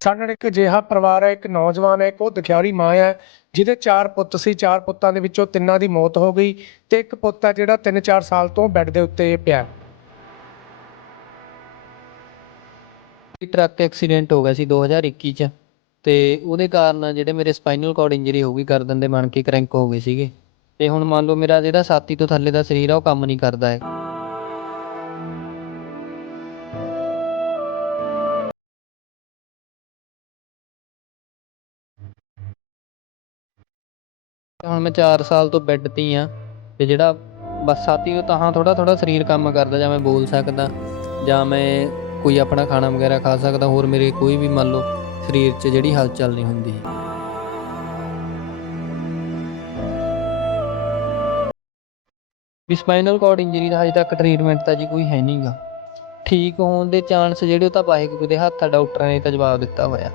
ਸਾਡੇ ਨਾਲ ਇੱਕ ਅਜਿਹਾ ਪਰਿਵਾਰ ਹੈ, ਇੱਕ ਨੌਜਵਾਨ ਹੈ, ਇੱਕ ਉਹ ਦੁਖਿਆਰੀ ਮਾਂ ਹੈ, ਜਿਹਦੇ ਚਾਰ ਪੁੱਤ ਸੀ, ਚਾਰ ਪੁੱਤਾਂ ਦੇ ਵਿੱਚੋਂ ਤਿੰਨਾਂ ਦੀ ਮੌਤ ਹੋ ਗਈ ਤੇ ਇੱਕ ਪੁੱਤ ਹੈ ਜਿਹੜਾ 3-4 ਸਾਲ ਤੋਂ ਬੈੱਡ ਦੇ ਉੱਤੇ ਪਿਆ ਟਰੱਕ ਐਕਸੀਡੈਂਟ ਹੋ ਗਿਆ ਸੀ 2021 ਚ ਤੇ ਉਹਦੇ ਕਾਰਨ ਜਿਹੜੇ ਮੇਰੇ ਸਪਾਈਨਲ ਕਾਰਡ ਇੰਜਰੀ ਹੋ ਗਈ, ਗਰਦਨ ਦੇ ਮਣਕੇ ਕਰੈਂਕ ਹੋ ਗਏ ਸੀਗੇ। ਤੇ ਹੁਣ ਮੰਨ ਲਓ ਮੇਰਾ ਜਿਹੜਾ ਛਾਤੀ ਤੋਂ ਥੱਲੇ ਦਾ ਸਰੀਰ ਆ, ਉਹ ਕੰਮ ਨਹੀਂ ਕਰਦਾ ਹੈ ਹੁਣ ਮੈਂ 4 ਸਾਲ ਤੋਂ ਬੈੱਡ ਤੇ ਹੀ ਆ ਤੇ ਜਿਹੜਾ ਬਸ ਛਾਤੀ ਤੋਂ ਤਾਂ ਥੋੜਾ ਥੋੜਾ ਸਰੀਰ ਕੰਮ ਕਰਦਾ, ਜਾਂ ਮੈਂ ਬੋਲ ਸਕਦਾ, ਜਾਂ ਮੈਂ ਕੋਈ ਆਪਣਾ ਖਾਣਾ ਵਗੈਰਾ ਖਾ ਸਕਦਾ, ਹੋਰ ਮੇਰੇ ਕੋਈ ਵੀ ਮੰਨ ਲਓ ਸਰੀਰ 'ਚ ਜਿਹੜੀ ਹਲਚਲ ਨਹੀਂ ਹੁੰਦੀ। ਵੀ ਸਪਾਈਨਲ ਕਾਰਡ ਇੰਜਰੀ ਦਾ ਹਜੇ ਤੱਕ ਟ੍ਰੀਟਮੈਂਟ ਤਾਂ ਜੀ ਕੋਈ ਹੈ ਨਹੀਂਗਾ ਠੀਕ ਹੋਣ ਦੇ ਚਾਂਸ ਜਿਹੜੇ ਉਹ ਤਾਂ ਵਾਹਿਗੁਰੂ ਦੇ ਹੱਥ ਆ ਡਾਕਟਰਾਂ ਨੇ ਤਾਂ ਜਵਾਬ ਦਿੱਤਾ ਹੋਇਆ।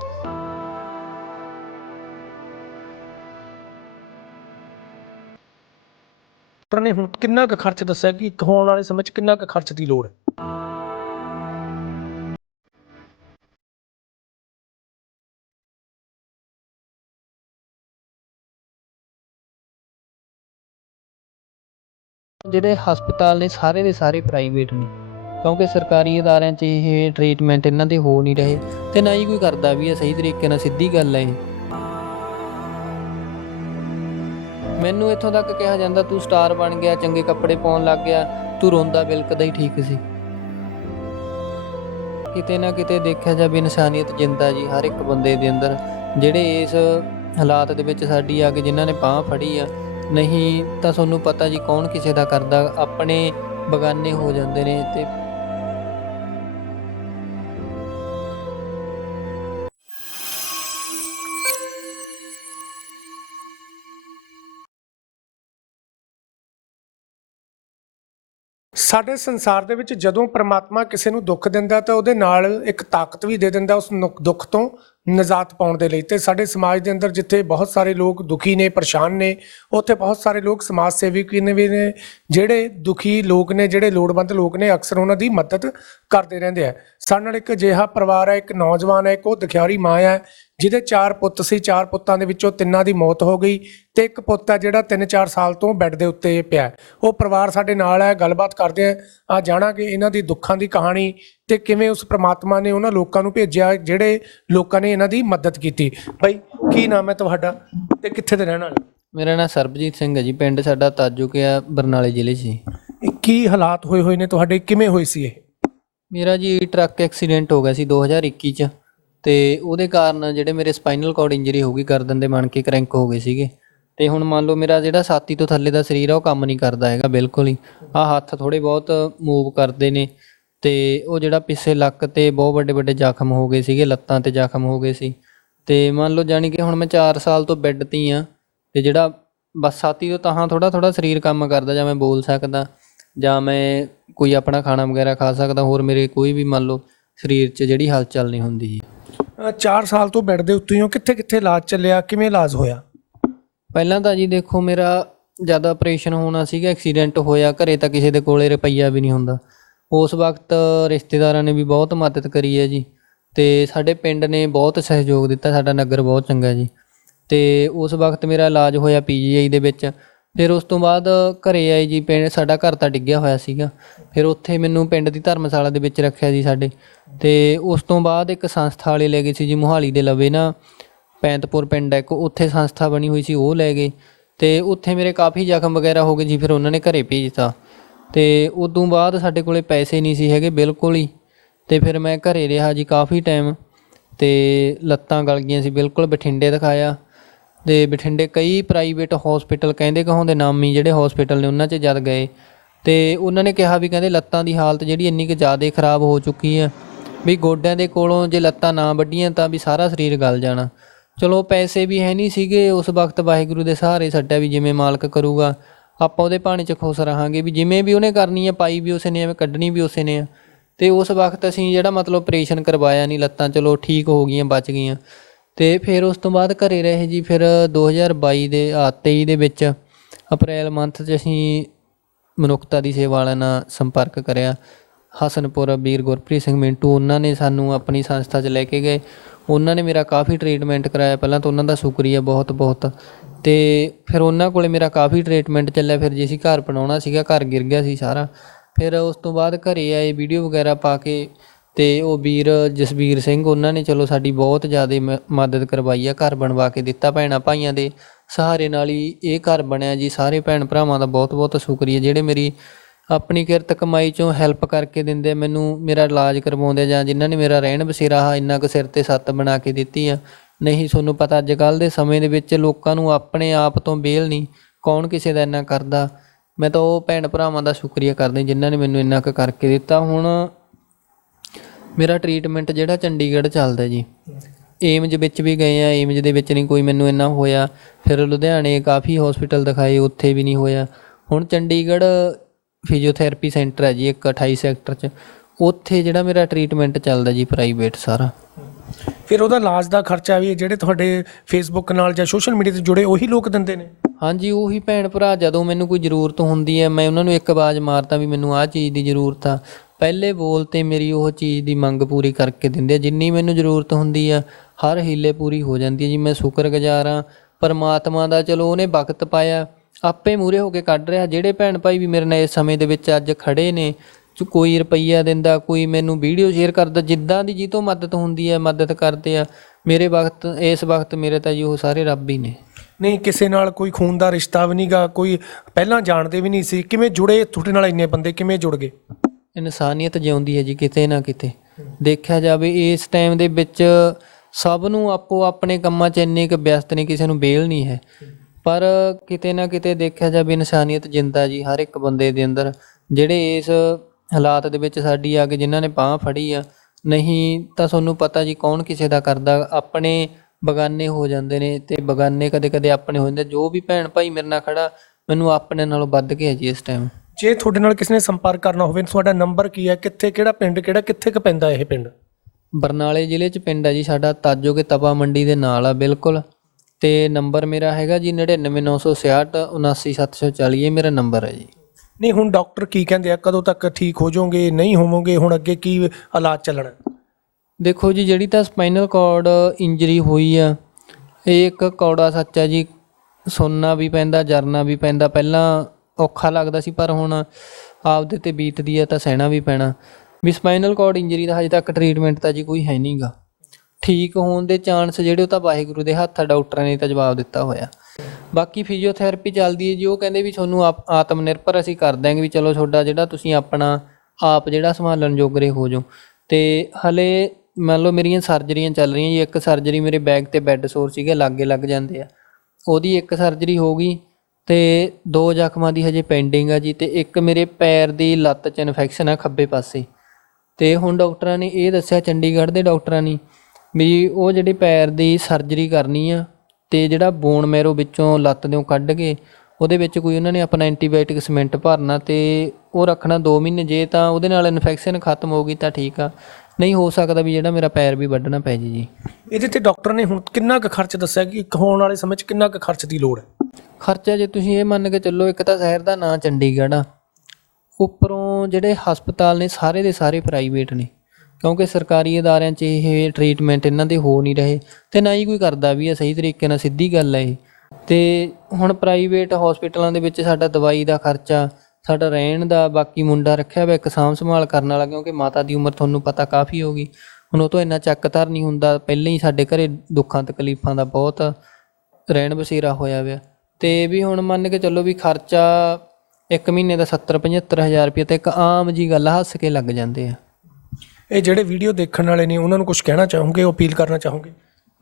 ਡਾਕਟਰ ਨੇ ਹੁਣ ਕਿੰਨਾ ਕੁ ਖਰਚ ਦੱਸਿਆ ਕਿ ਹੋਣ ਵਾਲੇ ਸਮੇਂ 'ਚ ਕਿੰਨਾ ਕੁ ਖਰਚ ਦੀ ਲੋੜ ਹੈ? ਜਿਹੜੇ ਹਸਪਤਾਲ ਨੇ ਸਾਰੇ ਦੇ ਸਾਰੇ ਪ੍ਰਾਈਵੇਟ ਨੇ, ਕਿਉਂਕਿ ਸਰਕਾਰੀ ਅਦਾਰਿਆਂ 'ਚ ਇਹ ਟ੍ਰੀਟਮੈਂਟ ਇਹਨਾਂ ਦੇ ਹੋ ਨਹੀਂ ਰਹੇ ਤੇ ਨਾ ਹੀ ਕੋਈ ਕਰਦਾ ਵੀ ਹੈ, ਸਹੀ ਤਰੀਕੇ ਨਾਲ ਸਿੱਧੀ ਗੱਲ ਹੈ ਇਹ। ਮੈਨੂੰ ਇੱਥੋਂ ਤੱਕ ਕਿਹਾ ਜਾਂਦਾ ਤੂੰ ਸਟਾਰ ਬਣ ਗਿਆ, ਚੰਗੇ ਕੱਪੜੇ ਪਾਉਣ ਲੱਗ ਗਿਆ, ਤੂੰ ਰੋਂਦਾ ਬਿਲਕਦਾ ਹੀ ਠੀਕ ਸੀ। ਕਿਤੇ ਨਾ ਕਿਤੇ ਦੇਖਿਆ ਜਾਵੇ ਇਨਸਾਨੀਅਤ ਜਿੰਦਾ ਜੀ, ਹਰ ਇੱਕ ਬੰਦੇ ਦੇ ਅੰਦਰ, ਜਿਹੜੇ ਇਸ ਹਾਲਾਤ ਦੇ ਵਿੱਚ ਸਾਡੀ ਆ ਕੇ ਜਿਨ੍ਹਾਂ ਨੇ ਬਾਹ ਫੜੀ ਆ, ਨਹੀਂ ਤਾਂ ਤੁਹਾਨੂੰ ਪਤਾ ਜੀ ਕੌਣ ਕਿਸੇ ਦਾ ਕਰਦਾ, ਆਪਣੇ ਬਗਾਨੇ ਹੋ ਜਾਂਦੇ ਨੇ ਤੇ ਸਾਡੇ ਸੰਸਾਰ ਦੇ ਵਿੱਚ ਜਦੋਂ ਪ੍ਰਮਾਤਮਾ ਕਿਸੇ ਨੂੰ ਦੁੱਖ ਦਿੰਦਾ ਤਾਂ ਉਹਦੇ ਨਾਲ ਇੱਕ ਤਾਕਤ ਵੀ ਦੇ ਦਿੰਦਾ ਉਸ ਨੁਕ- ਦੁੱਖ ਤੋਂ ਨਜਾਤ ਪਾਉਣ ਦੇ ਲਈ। ਤੇ ਸਾਡੇ ਸਮਾਜ ਦੇ ਅੰਦਰ ਜਿੱਥੇ ਬਹੁਤ ਸਾਰੇ ਲੋਕ ਦੁਖੀ ਨੇ, ਪਰੇਸ਼ਾਨ ਨੇ, ਉੱਥੇ ਬਹੁਤ ਸਾਰੇ ਲੋਕ ਸਮਾਜ ਸੇਵੀ ਨੇ ਵੀ ਨੇ, ਜਿਹੜੇ ਦੁਖੀ ਲੋਕ ਨੇ, ਜਿਹੜੇ ਲੋੜਵੰਦ ਲੋਕ ਨੇ, ਅਕਸਰ ਉਹਨਾਂ ਦੀ ਮਦਦ ਕਰਦੇ ਰਹਿੰਦੇ ਆ। ਸਾਡੇ ਨਾਲ ਇੱਕ ਅਜਿਹਾ ਪਰਿਵਾਰ ਹੈ, ਇੱਕ ਨੌਜਵਾਨ ਹੈ, ਇੱਕ ਉਹ ਦੁਖਿਆਰੀ ਮਾਂ ਹੈ ਜਿਹਦੇ ਚਾਰ ਪੁੱਤ ਸੀ ਚਾਰ ਪੁੱਤਾਂ ਦੇ ਵਿੱਚੋਂ ਤਿੰਨਾਂ ਦੀ ਮੌਤ ਹੋ ਗਈ ਤੇ ਇੱਕ ਪੁੱਤ ਹੈ ਜਿਹੜਾ 3-4 ਸਾਲ ਤੋਂ ਬੈੱਡ ਦੇ ਉੱਤੇ ਪਿਆ। ਉਹ ਪਰਿਵਾਰ ਸਾਡੇ ਨਾਲ ਹੈ ਗੱਲਬਾਤ ਕਰਦੇ ਆ ਆ ਜਾਣਾਂਗੇ ਇਹਨਾਂ ਦੀ ਦੁੱਖਾਂ ਦੀ ਕਹਾਣੀ ਤੇ ਕਿਵੇਂ ਉਸ ਪ੍ਰਮਾਤਮਾ ਨੇ ਉਹਨਾਂ ਲੋਕਾਂ ਨੂੰ ਭੇਜਿਆ ਜਿਹੜੇ ਲੋਕਾਂ ਨੇ ਇਹਨਾਂ ਦੀ ਮਦਦ ਕੀਤੀ। ਬਈ ਕੀ ਨਾਮ ਹੈ ਤੁਹਾਡਾ ਤੇ ਕਿੱਥੇ ਦੇ ਰਹਿਣ ਵਾਲੇ ਮੇਰਾ ਨਾਮ ਸਰਬਜੀਤ ਸਿੰਘ ਹੈ ਜੀ ਪਿੰਡ ਸਾਡਾ ਤਾਜੂਕਿਆ ਬਰਨਾਲੇ ਜ਼ਿਲ੍ਹੇ 'ਚ ਜੀ। ਕੀ ਹਾਲਾਤ ਹੋਏ ਹੋਏ ਨੇ ਤੁਹਾਡੇ ਕਿਵੇਂ ਹੋਏ ਸੀ ਇਹ? ਮੇਰਾ ਜੀ ਟਰੱਕ ਐਕਸੀਡੈਂਟ ਹੋ ਗਿਆ ਸੀ 2021 ਚ। ਤੇ ਉਹਦੇ ਕਾਰਨ ਜਿਹੜੇ ਮੇਰੇ ਸਪਾਈਨਲ ਕਾਰਡ ਇੰਜਰੀ ਹੋ ਗਈ, ਗਰਦਨ ਦੇ ਮਣਕੇ ਕਰੈਂਕ ਹੋ ਗਏ ਸੀਗੇ। ਤੇ ਹੁਣ ਮੰਨ ਲਓ ਮੇਰਾ ਜਿਹੜਾ ਛਾਤੀ ਤੋਂ ਥੱਲੇ ਦਾ ਸਰੀਰ ਆ, ਉਹ ਕੰਮ ਨਹੀਂ ਕਰਦਾ ਹੈਗਾ ਬਿਲਕੁਲ ਹੀ। ਆ ਹੱਥ ਥੋੜੇ ਬਹੁਤ ਮੂਵ ਕਰਦੇ ਨੇ ਤੇ ਉਹ ਜਿਹੜਾ ਪਿੱਛੇ ਲੱਕ ਤੇ ਬਹੁਤ ਵੱਡੇ ਵੱਡੇ ਜ਼ਖਮ ਹੋ ਗਏ ਸੀਗੇ, ਲੱਤਾਂ ਤੇ ਜ਼ਖਮ ਹੋ ਗਏ ਸੀ। ਤੇ ਮੰਨ ਲਓ ਜਾਣੀ ਕਿ ਹੁਣ ਮੈਂ 4 ਸਾਲ ਤੋਂ ਬੈੱਡ ਤੇ ਹੀ ਆ ਤੇ ਜਿਹੜਾ ਬਸ ਛਾਤੀ ਤੋਂ ਤਾਂ ਥੋੜਾ ਥੋੜਾ ਸਰੀਰ ਕੰਮ ਕਰਦਾ, ਜਾਂ ਮੈਂ ਬੋਲ ਸਕਦਾ, ਜਾਂ ਮੈਂ ਕੋਈ ਆਪਣਾ ਖਾਣਾ ਵਗੈਰਾ ਖਾ ਸਕਦਾ, ਹੋਰ ਮੇਰੇ ਕੋਈ ਵੀ ਮੰਨ ਲਓ ਸਰੀਰ 'ਚ ਜਿਹੜੀ ਹਲਚਲ ਨਹੀਂ ਹੁੰਦੀ। ਜੀ 4 ਸਾਲ ਤੋਂ ਬੈੱਡ ਦੇ ਉੱਤੇ ਹੀ ਹੋ, ਕਿੱਥੇ ਕਿੱਥੇ ਇਲਾਜ ਚੱਲਿਆ, ਕਿਵੇਂ ਇਲਾਜ ਹੋਇਆ? ਪਹਿਲਾਂ ਤਾਂ ਜੀ ਦੇਖੋ, ਮੇਰਾ ਜ਼ਿਆਦਾ ਆਪਰੇਸ਼ਨ ਹੋਣਾ ਸੀਗਾ ਐਕਸੀਡੈਂਟ ਹੋਇਆ, ਘਰੇ ਤਾਂ ਕਿਸੇ ਦੇ ਕੋਲੇ ਰੁਪਈਆ ਵੀ ਨਹੀਂ ਹੁੰਦਾ। ਉਸ ਵਕਤ ਰਿਸ਼ਤੇਦਾਰਾਂ ਨੇ ਵੀ ਬਹੁਤ ਮਦਦ ਕਰੀ ਹੈ ਜੀ, ਤੇ ਸਾਡੇ ਪਿੰਡ ਨੇ ਬਹੁਤ ਸਹਿਯੋਗ ਦਿੱਤਾ, ਸਾਡਾ ਨਗਰ ਬਹੁਤ ਚੰਗਾ ਜੀ। ਤੇ ਉਸ ਵਕਤ ਮੇਰਾ ਇਲਾਜ ਹੋਇਆ ਪੀਜੀਆਈ ਦੇ ਵਿੱਚ ਫਿਰ ਉਸ ਤੋਂ ਬਾਅਦ ਘਰੇ ਆਏ ਜੀ, ਪਿੰਡ ਸਾਡਾ ਘਰ ਤਾਂ ਡਿੱਗਿਆ ਹੋਇਆ ਸੀਗਾ। ਫਿਰ ਉੱਥੇ ਮੈਨੂੰ ਪਿੰਡ ਦੀ ਧਰਮਸ਼ਾਲਾ ਦੇ ਵਿੱਚ ਰੱਖਿਆ ਜੀ ਸਾਡੇ। ਤੇ ਉਸ ਤੋਂ ਬਾਅਦ ਇੱਕ ਸੰਸਥਾ ਵਾਲੇ ਲੈ ਗਏ ਸੀ ਜੀ, ਮੋਹਾਲੀ ਦੇ ਲਵੇ ਨਾ। ਪੈਂਤਪੁਰ ਪਿੰਡ ਹੈ ਇੱਕ, ਉੱਥੇ ਸੰਸਥਾ ਬਣੀ ਹੋਈ ਸੀ, ਉਹ ਲੈ ਗਏ। ਤੇ ਉੱਥੇ ਮੇਰੇ ਕਾਫੀ ਜ਼ਖਮ ਵਗੈਰਾ ਹੋ ਗਏ ਜੀ, ਫਿਰ ਉਹਨਾਂ ਨੇ ਘਰੇ ਭੇਜਤਾ। ਤੇ ਤੋਂ ਬਾਅਦ ਸਾਡੇ ਕੋਲੇ ਪੈਸੇ ਨਹੀਂ ਸੀ ਹੈਗੇ, ਬਿਲਕੁਲ ਹੀ। ਤੇ ਫਿਰ ਮੈਂ ਘਰੇ ਰਿਹਾ ਜੀ ਕਾਫੀ ਟਾਈਮ ਤੇ ਲੱਤਾਂ ਗਲ ਗਈਆਂ ਸੀ, ਬਿਲਕੁਲ ਬਠਿੰਡੇ ਦਿਖਾਇਆ। ਤੇ ਬਠਿੰਡੇ ਕਈ ਪ੍ਰਾਈਵੇਟ ਹਸਪੀਟਲ ਕਹਿੰਦੇ ਕਹਾਉਂਦੇ ਨਾਮੀ ਜਿਹੜੇ ਹਸਪੀਟਲ ਨੇ ਉਹਨਾਂ 'ਚ ਜਦ ਗਏ ਤੇ ਉਹਨਾਂ ਨੇ ਕਿਹਾ ਵੀ ਕਹਿੰਦੇ ਲੱਤਾਂ ਦੀ ਹਾਲਤ ਜਿਹੜੀ ਇੰਨੀ ਕੁ ਜ਼ਿਆਦਾ ਖਰਾਬ ਹੋ ਚੁੱਕੀ ਹੈ ਵੀ ਗੋਡਿਆਂ ਦੇ ਕੋਲੋਂ ਜੇ ਲੱਤਾਂ ਨਾ ਵੱਡੀਆਂ ਤਾਂ ਵੀ ਸਾਰਾ ਸਰੀਰ ਗਲ ਜਾਣਾ। ਚਲੋ ਪੈਸੇ ਵੀ ਹੈ ਨਹੀਂ ਸੀਗੇ, ਉਸ ਵਕਤ ਵਾਹਿਗੁਰੂ ਦੇ ਸਹਾਰੇ ਛੱਡਿਆ ਵੀ ਜਿਵੇਂ ਮਾਲਕ ਕਰੂਗਾ, ਆਪਾਂ ਉਹਦੇ ਪਾਣੀ 'ਚ ਖੁਸ਼ ਰਹਾਂਗੇ ਵੀ ਜਿਵੇਂ ਵੀ ਉਹਨੇ ਕਰਨੀ ਹੈ ਪਾਈ ਵੀ ਉਸੇ ਨੇ, ਐਵੇਂ ਕੱਢਣੀ ਵੀ ਉਸੇ ਨੇ ਆ। ਤੇ ਉਸ ਵਕਤ ਅਸੀਂ ਜਿਹੜਾ ਮਤਲਬ ਆਪਰੇਸ਼ਨ ਕਰਵਾਇਆ ਨਹੀਂ, ਲੱਤਾਂ ਚਲੋ ਠੀਕ ਹੋ ਗਈਆਂ, ਬਚ ਗਈਆਂ। ਤੇ ਫਿਰ ਉਸ ਤੋਂ ਬਾਅਦ ਘਰੇ ਰਹੇ ਜੀ ਫਿਰ 2022 ਦੇ, ਆ 23 ਦੇ ਵਿੱਚ ਅਪ੍ਰੈਲ ਮੰਥ 'ਚ ਅਸੀਂ ਮਨੁੱਖਤਾ ਦੀ ਸੇਵਾ ਵਾਲਿਆਂ ਨਾਲ ਸੰਪਰਕ ਕਰਿਆ। ਹਸਨਪੁਰ ਵੀਰ ਗੁਰਪ੍ਰੀਤ ਸਿੰਘ ਮਿੰਟੂ, ਉਹਨਾਂ ਨੇ ਸਾਨੂੰ ਆਪਣੀ ਸੰਸਥਾ 'ਚ ਲੈ ਕੇ ਗਏ। ਉਹਨਾਂ ਨੇ ਮੇਰਾ ਕਾਫੀ ਟ੍ਰੀਟਮੈਂਟ ਕਰਾਇਆ ਪਹਿਲਾਂ ਤਾਂ, ਉਹਨਾਂ ਦਾ ਸ਼ੁਕਰੀਆ ਬਹੁਤ ਬਹੁਤ ਤੇ ਫਿਰ ਉਹਨਾਂ ਕੋਲੇ ਮੇਰਾ ਕਾਫੀ ਟ੍ਰੀਟਮੈਂਟ ਚੱਲਿਆ, ਫਿਰ ਜੇ ਅਸੀਂ ਘਰ ਬਣਾਉਣਾ ਸੀਗਾ, ਘਰ ਗਿਰ ਗਿਆ ਸੀ ਸਾਰਾ। ਫਿਰ ਉਸ ਤੋਂ ਬਾਅਦ ਘਰੇ ਆਏ ਵੀਡੀਓ ਵਗੈਰਾ ਪਾ ਕੇ ਅਤੇ ਉਹ ਵੀਰ, ਜਸਵੀਰ ਸਿੰਘ, ਉਹਨਾਂ ਨੇ ਚਲੋ ਸਾਡੀ ਬਹੁਤ ਜ਼ਿਆਦਾ ਮ- ਮਦਦ ਕਰਵਾਈ ਆ, ਘਰ ਬਣਵਾ ਕੇ ਦਿੱਤਾ ਭੈਣਾਂ ਭਾਈਆਂ ਦੇ। ਸਹਾਰੇ ਨਾਲ ਹੀ ਇਹ ਘਰ ਬਣਿਆ ਜੀ, ਸਾਰੇ ਭੈਣ ਭਰਾਵਾਂ ਦਾ ਬਹੁਤ ਬਹੁਤ ਸ਼ੁਕਰੀਆ। ਜਿਹੜੇ ਮੇਰੀ ਆਪਣੀ ਕਿਰਤ ਕਮਾਈ ਚੋਂ ਹੈਲਪ ਕਰਕੇ ਦਿੰਦੇ ਮੈਨੂੰ ਮੇਰਾ ਇਲਾਜ ਕਰਵਾਉਂਦੇ ਆ ਜਾਂ ਜਿਨ੍ਹਾਂ ਨੇ ਮੇਰਾ ਰਹਿਣ ਬਸੇਰਾ ਆ, ਇੰਨਾ ਕੁ ਸਿਰ ਤੇ ਸੱਤ ਬਣਾ ਕੇ ਦਿੱਤੀ ਆ। ਨਹੀਂ, ਤੁਹਾਨੂੰ ਪਤਾ ਅੱਜ ਕੱਲ੍ਹ ਦੇ ਸਮੇਂ ਦੇ ਵਿੱਚ ਲੋਕਾਂ ਨੂੰ ਆਪਣੇ ਆਪ ਤੋਂ ਬੇਲ ਨਹੀਂ, ਕੌਣ ਕਿਸੇ ਦਾ ਇੰਨਾ ਕਰਦਾ। ਮੈਂ ਤਾਂ ਉਹ ਭੈਣ ਭਰਾਵਾਂ ਦਾ ਸ਼ੁਕਰੀਆ ਕਰਦਾ ਜਿਨ੍ਹਾਂ ਨੇ ਮੈਨੂੰ ਇੰਨਾ ਕੁ ਕਰਕੇ ਦਿੱਤਾ। ਹੁਣ ਮੇਰਾ ਟ੍ਰੀਟਮੈਂਟ ਜਿਹੜਾ ਚੰਡੀਗੜ੍ਹ ਚੱਲਦਾ ਜੀ। ਏਮਜ ਵਿੱਚ ਵੀ ਗਏ ਆ ਏਮਜ ਦੇ ਵਿੱਚ ਨਹੀਂ ਕੋਈ ਮੈਨੂੰ ਇੰਨਾ ਹੋਇਆ। ਫਿਰ ਲੁਧਿਆਣੇ ਕਾਫੀ ਹਸਪੀਟਲ ਦਿਖਾਏ ਉੱਥੇ ਵੀ ਨਹੀਂ ਹੋਇਆ। ਹੁਣ ਚੰਡੀਗੜ੍ਹ ਫਿਜ਼ੀਓਥੈਰੇਪੀ ਸੈਂਟਰ ਹੈ ਜੀ ਇੱਕ 28 ਸੈਕਟਰ 'ਚ। ਉੱਥੇ ਜਿਹੜਾ ਮੇਰਾ ਟ੍ਰੀਟਮੈਂਟ ਚੱਲਦਾ ਜੀ ਪ੍ਰਾਈਵੇਟ ਸਾਰਾ। ਫਿਰ ਉਹਦਾ ਇਲਾਜ ਦਾ ਖਰਚਾ ਵੀ ਜਿਹੜੇ ਤੁਹਾਡੇ ਫੇਸਬੁੱਕ ਨਾਲ ਜਾਂ ਸੋਸ਼ਲ ਮੀਡੀਆ ਤੇ ਜੁੜੇ ਉਹੀ ਲੋਕ ਦਿੰਦੇ ਨੇ? ਹਾਂਜੀ ਉਹੀ ਭੈਣ ਭਰਾ ਜਦੋਂ ਮੈਨੂੰ ਕੋਈ ਜ਼ਰੂਰਤ ਹੁੰਦੀ ਹੈ ਮੈਂ ਉਹਨਾਂ ਨੂੰ ਇੱਕ ਆਵਾਜ਼ ਮਾਰਦਾ ਵੀ ਮੈਨੂੰ ਆਹ ਚੀਜ਼ ਦੀ ਜ਼ਰੂਰਤ ਆ। ਪਹਿਲੇ ਬੋਲ ਤੇ ਮੇਰੀ ਉਹ ਚੀਜ਼ ਦੀ ਮੰਗ ਪੂਰੀ ਕਰਕੇ ਦਿੰਦੇ ਆ। ਜਿੰਨੀ ਮੈਨੂੰ ਜ਼ਰੂਰਤ ਹੁੰਦੀ ਆ, ਹਰ ਹੀਲੇ ਪੂਰੀ ਹੋ ਜਾਂਦੀ ਹੈ ਜੀ, ਮੈਂ ਸ਼ੁਕਰਗੁਜ਼ਾਰ ਆ ਪਰਮਾਤਮਾ ਦਾ ਚਲੋ ਉਹਨੇ ਵਕਤ ਪਾਇਆ, ਆਪੇ ਮੂਰੇ ਹੋ ਕੇ ਕੱਢ ਰਿਹਾ। ਜਿਹੜੇ ਭੈਣ ਭਾਈ ਵੀ ਮੇਰੇ ਨਾਲ ਇਸ ਸਮੇਂ ਦੇ ਵਿੱਚ ਅੱਜ ਖੜੇ ਨੇ ਕੋਈ ਰੁਪਈਆ ਦਿੰਦਾ, ਕੋਈ ਮੈਨੂੰ ਵੀਡੀਓ ਸ਼ੇਅਰ ਕਰਦਾ, ਜਿੱਦਾਂ ਦੀ ਜੀ ਤੋਂ ਮਦਦ ਹੁੰਦੀ ਹੈ ਮਦਦ ਕਰਦੇ ਆ, ਮੇਰੇ ਵਕਤ, ਇਸ ਵਕਤ ਮੇਰੇ ਤਾਂ ਜੀ ਉਹ ਸਾਰੇ ਰੱਬ ਹੀ ਨੇ। ਨਹੀਂ, ਕਿਸੇ ਨਾਲ ਕੋਈ ਖੂਨ ਦਾ ਰਿਸ਼ਤਾ ਵੀ ਨਹੀਂਗਾ ਕੋਈ ਪਹਿਲਾਂ ਜਾਣਦੇ ਵੀ ਨਹੀਂ ਸੀ। ਕਿਵੇਂ ਜੁੜੇ ਤੁਹਾਡੇ ਨਾਲ ਇੰਨੇ ਬੰਦੇ ਕਿਵੇਂ ਜੁੜ ਗਏ? ਇਨਸਾਨੀਅਤ ਜਿਉਂਦੀ ਹੈ ਜੀ ਕਿਤੇ ਨਾ ਕਿਤੇ। ਦੇਖਿਆ ਜਾਵੇ ਇਸ ਟਾਈਮ ਦੇ ਵਿੱਚ ਸਭ ਨੂੰ ਆਪੋ ਆਪਣੇ ਕੰਮਾਂ 'ਚ ਇੰਨੇ ਕੁ ਵਿਅਸਤ ਨੇ, ਕਿਸੇ ਨੂੰ ਬੇਲ ਨਹੀਂ ਹੈ। ਪਰ ਕਿਤੇ ਨਾ ਕਿਤੇ ਦੇਖਿਆ ਜਾਵੇ ਇਨਸਾਨੀਅਤ ਜਿੰਦਾ ਜੀ ਹਰ ਇੱਕ ਬੰਦੇ ਦੇ ਅੰਦਰ। ਜਿਹੜੇ ਇਸ ਹਾਲਾਤ ਦੇ ਵਿੱਚ ਸਾਡੀ ਆ ਕੇ ਜਿਨ੍ਹਾਂ ਨੇ ਬਾਹ ਫੜੀ ਆ, ਨਹੀਂ ਤਾਂ ਤੁਹਾਨੂੰ ਪਤਾ ਜੀ ਕੌਣ ਕਿਸੇ ਦਾ ਕਰਦਾ, ਆਪਣੇ ਬਗਾਨੇ ਹੋ ਜਾਂਦੇ ਨੇ ਤੇ ਬਗਾਨੇ ਕਦੇ-ਕਦੇ ਆਪਣੇ ਹੋ ਜਾਂਦੇ। ਜੋ ਵੀ ਭੈਣ ਭਾਈ ਮੇਰੇ ਨਾਲ ਖੜਾ, ਮੈਨੂੰ ਆਪਣੇ ਨਾਲੋਂ ਵੱਧ ਕੇ ਹੈ ਜੀ ਇਸ ਟਾਈਮ ਜੇ ਤੁਹਾਡੇ ਨਾਲ ਕਿਸੇ ਨੇ ਸੰਪਰਕ ਕਰਨਾ ਹੋਵੇ ਤੁਹਾਡਾ ਨੰਬਰ ਕੀ ਹੈ? ਕਿੱਥੇ ਕਿਹੜਾ ਪਿੰਡ ਕਿਹੜਾ ਕਿੱਥੇ ਕੁ ਪੈਂਦਾ ਇਹ ਪਿੰਡ? ਬਰਨਾਲੇ ਜ਼ਿਲ੍ਹੇ 'ਚ ਪਿੰਡ ਹੈ ਜੀ ਸਾਡਾ ਤਾਜੋ ਕੇ ਤਪਾ ਮੰਡੀ ਦੇ ਨਾਲ ਆ ਬਿਲਕੁਲ। ਤੇ ਨੰਬਰ ਮੇਰਾ ਹੈਗਾ ਜੀ 99966 79740 ਇਹ ਮੇਰਾ ਨੰਬਰ ਹੈ ਜੀ। ਨਹੀਂ ਹੁਣ ਡਾਕਟਰ ਕੀ ਕਹਿੰਦੇ ਆ? ਕਦੋਂ ਤੱਕ ਠੀਕ ਹੋ ਜਾਓਗੇ ਨਹੀਂ ਹੋਵੋਗੇ? ਹੁਣ ਅੱਗੇ ਕੀ ਇਲਾਜ ਚੱਲਣਾ? ਦੇਖੋ ਜੀ ਜਿਹੜੀ ਤਾਂ ਸਪਾਈਨਲ ਕਾਰਡ ਇੰਜਰੀ ਹੋਈ ਆ ਇਹ ਇੱਕ ਕੌੜਾ ਸੱਚ ਹੈ ਜੀ। ਸੁਣਨਾ ਵੀ ਪੈਂਦਾ ਜਰਨਾ ਵੀ ਪੈਂਦਾ। ਪਹਿਲਾਂ ਔਖਾ ਲੱਗਦਾ ਸੀ, ਪਰ ਹੁਣ ਆਪਦੇ ਤੇ ਬੀਤਦੀ ਹੈ ਤਾਂ ਸਹਿਣਾ ਵੀ ਪੈਣਾ। ਵੀ ਸਪਾਈਨਲ ਕਾਰਡ ਇੰਜਰੀ ਦਾ ਹਜੇ ਤੱਕ ਟ੍ਰੀਟਮੈਂਟ ਤਾਂ ਜੀ ਕੋਈ ਹੈ ਨਹੀਂਗਾ ਠੀਕ ਹੋਣ ਦੇ ਚਾਂਸ ਜਿਹੜੇ ਉਹ ਤਾਂ ਵਾਹਿਗੁਰੂ ਦੇ ਹੱਥ ਆ, ਡਾਕਟਰਾਂ ਨੇ ਤਾਂ ਜਵਾਬ ਦਿੱਤਾ ਹੋਇਆ। ਬਾਕੀ ਫਿਜ਼ੀਓਥੈਰੇਪੀ ਚੱਲਦੀ ਹੈ ਜੀ, ਉਹ ਕਹਿੰਦੇ ਵੀ ਤੁਹਾਨੂੰ ਆਪ ਆਤਮ ਨਿਰਭਰ ਅਸੀਂ ਕਰ ਦਾਂਗੇ ਵੀ ਚਲੋ ਤੁਹਾਡਾ ਜਿਹੜਾ ਤੁਸੀਂ ਆਪਣਾ ਆਪ ਜਿਹੜਾ ਸੰਭਾਲਣ ਜੋਗਰੇ ਹੋ ਜਾਓ। ਤੇ ਹਲੇ ਮੰਨ ਲਓ ਮੇਰੀਆਂ ਸਰਜਰੀਆਂ ਚੱਲ ਰਹੀਆਂ ਜੀ, ਇੱਕ ਸਰਜਰੀ ਮੇਰੇ ਬੈਗ ਤੇ ਬੈੱਡ ਸੋਰ ਸੀਗੇ, ਲਾਗੇ ਲੱਗ ਜਾਂਦੇ ਆ। ਉਹਦੀ ਇੱਕ ਸਰਜਰੀ ਹੋ ਗਈ ਤੇ ਦੋ ਜ਼ਖਮਾਂ ਦੀ ਹਜੇ ਪੈਂਡਿੰਗ ਆ ਜੀ ਤੇ ਇੱਕ ਮੇਰੇ ਪੈਰ ਦੀ ਲੱਤ 'ਚ ਇਨਫੈਕਸ਼ਨ ਆ ਖੱਬੇ ਪਾਸੇ। ਤੇ ਹੁਣ ਡਾਕਟਰਾਂ ਨੇ ਇਹ ਦੱਸਿਆ ਚੰਡੀਗੜ੍ਹ ਦੇ ਡਾਕਟਰਾਂ ਨੇ ਵੀ ਉਹ ਜਿਹੜੇ ਪੈਰ ਦੀ ਸਰਜਰੀ ਕਰਨੀ ਆ ਤੇ ਜਿਹੜਾ ਬੋਨ ਮੈਰੋ ਵਿੱਚੋਂ ਲੱਤ ਦਿਓ ਕੱਢ ਕੇ ਉਹਦੇ ਵਿੱਚ ਕੋਈ ਉਹਨਾਂ ਨੇ ਆਪਣਾ ਐਂਟੀਬਾਇਓਟਿਕ ਸੀਮੈਂਟ ਭਰਨਾ ਤੇ ਉਹ ਰੱਖਣਾ 2 ਮਹੀਨੇ, ਜੇ ਤਾਂ ਉਹਦੇ ਨਾਲ ਇਨਫੈਕਸ਼ਨ ਖਤਮ ਹੋ ਗਈ ਤਾਂ ਠੀਕ ਆ। ਨਹੀਂ ਹੋ ਸਕਦਾ ਵੀ ਜਿਹੜਾ ਮੇਰਾ ਪੈਰ ਵੀ ਵੱਢਣਾ ਪੈ ਜੇ ਜੀ। ਇਹਦੇ ਤੇ ਡਾਕਟਰ ਨੇ ਹੁਣ ਕਿੰਨਾ ਕੁ ਖਰਚ ਦੱਸਿਆ ਕਿ ਇੱਕ ਹੋਣ ਵਾਲੇ ਸਮੇਂ 'ਚ ਕਿੰਨਾ ਕੁ ਖਰਚ ਦੀ ਲੋੜ ਹੈ? ਖਰਚਾ ਜੇ ਤੁਸੀਂ ਇਹ ਮੰਨ ਕੇ ਚੱਲੋ, ਇੱਕ ਤਾਂ ਸ਼ਹਿਰ ਦਾ ਨਾਂ ਚੰਡੀਗੜ੍ਹ ਆ। ਉੱਪਰੋਂ ਜਿਹੜੇ ਹਸਪਤਾਲ ਨੇ, ਸਾਰੇ ਦੇ ਸਾਰੇ ਪ੍ਰਾਈਵੇਟ ਨੇ। ਕਿਉਂਕਿ ਸਰਕਾਰੀ ਅਦਾਰਿਆਂ 'ਚ ਇਹ ਟ੍ਰੀਟਮੈਂਟ ਇਹਨਾਂ ਦੇ ਹੋ ਨਹੀਂ ਰਹੇ ਤੇ ਨਾ ਹੀ ਕੋਈ ਕਰਦਾ ਵੀ ਹੈ ਸਹੀ ਤਰੀਕੇ ਨਾਲ ਸਿੱਧੀ ਗੱਲ ਹੈ ਇਹ। ਤੇ ਹੁਣ ਪ੍ਰਾਈਵੇਟ ਹਸਪੀਟਲਾਂ ਦੇ ਵਿੱਚ ਸਾਡਾ ਦਵਾਈ ਦਾ ਖਰਚਾ, ਸਾਡਾ ਰਹਿਣ ਦਾ, ਬਾਕੀ ਮੁੰਡਾ ਰੱਖਿਆ ਵਾ ਇੱਕ ਸਾਂਭ ਸੰਭਾਲ ਕਰਨ ਵਾਲਾ, ਕਿਉਂਕਿ ਮਾਤਾ ਦੀ ਉਮਰ ਤੁਹਾਨੂੰ ਪਤਾ ਕਾਫੀ ਹੋ ਗਈ। ਹੁਣ ਉਹ ਤੋਂ ਇੰਨਾ ਚੱਕ ਧਰ ਨਹੀਂ ਹੁੰਦਾ, ਪਹਿਲਾਂ ਹੀ ਸਾਡੇ ਘਰੇ ਦੁੱਖਾਂ ਤਕਲੀਫਾਂ ਦਾ ਬਹੁਤ ਰਹਿਣ ਬਸੇਰਾ ਹੋਇਆ ਹੋਇਆ ਤੇ ਵੀ ਹੁਣ ਮੰਨ ਕੇ ਚੱਲੋ ਵੀ ਖਰਚਾ ਇੱਕ ਮਹੀਨੇ ਦਾ 70 75 ਹਜ਼ਾਰ ਰੁਪਏ ਤੇ ਇੱਕ ਆਮ ਜੀ ਗੱਲ ਆ, ਹੱਸ ਕੇ ਲੱਗ ਜਾਂਦੇ ਆ। ਇਹ ਜਿਹੜੇ ਵੀਡੀਓ ਦੇਖਣ ਵਾਲੇ ਨੇ ਉਹਨਾਂ ਨੂੰ ਕੁਝ ਕਹਿਣਾ ਚਾਹੋਗੇ ਅਪੀਲ ਕਰਨਾ ਚਾਹੋਗੇ?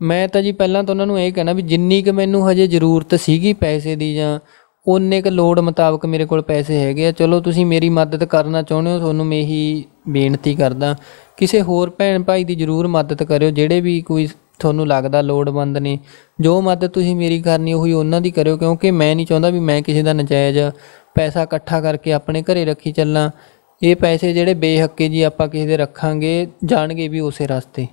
ਮੈਂ ਤਾਂ ਜੀ ਪਹਿਲਾਂ ਤਾਂ ਉਹਨਾਂ ਨੂੰ ਇਹ ਕਹਿਣਾ ਵੀ ਜਿੰਨੀ ਕੁ ਮੈਨੂੰ ਹਜੇ ਜ਼ਰੂਰਤ ਸੀਗੀ ਪੈਸੇ ਦੀ ਜਾਂ ਓਨੇ ਕੁ ਲੋੜ ਮੁਤਾਬਕ ਮੇਰੇ ਕੋਲ ਪੈਸੇ ਹੈਗੇ ਆ ਚਲੋ ਤੁਸੀਂ ਮੇਰੀ ਮਦਦ ਕਰਨਾ ਚਾਹੁੰਦੇ ਹੋ ਤੁਹਾਨੂੰ ਮੈਂ ਇਹੀ ਬੇਨਤੀ ਕਰਦਾ। ਕਿਸੇ ਹੋਰ ਭੈਣ ਭਾਈ ਦੀ ਜ਼ਰੂਰ ਮਦਦ ਕਰਿਓ ਜਿਹੜੇ ਵੀ ਕੋਈ ਤੁਹਾਨੂੰ ਲੱਗਦਾ ਲੋੜਵੰਦ ਨੇ। ਜੋ ਮਦਦ ਤੁਸੀਂ ਮੇਰੀ ਕਰਨੀ, ਉਹੀ ਉਹਨਾਂ ਦੀ ਕਰਿਓ, ਕਿਉਂਕਿ ਮੈਂ ਨਹੀਂ ਚਾਹੁੰਦਾ ਵੀ ਮੈਂ ਕਿਸੇ ਦਾ ਨਜਾਇਜ਼ ਪੈਸਾ ਇਕੱਠਾ ਕਰਕੇ ਆਪਣੇ ਘਰੇ ਰੱਖੀ ਚੱਲਾਂ। ਇਹ ਪੈਸੇ ਜਿਹੜੇ ਬੇਹੱਕੇ ਜੀ ਆਪਾਂ ਕਿਸੇ ਦੇ ਰੱਖਾਂਗੇ, ਜਾਣਗੇ ਵੀ ਉਸੇ ਰਸਤੇ।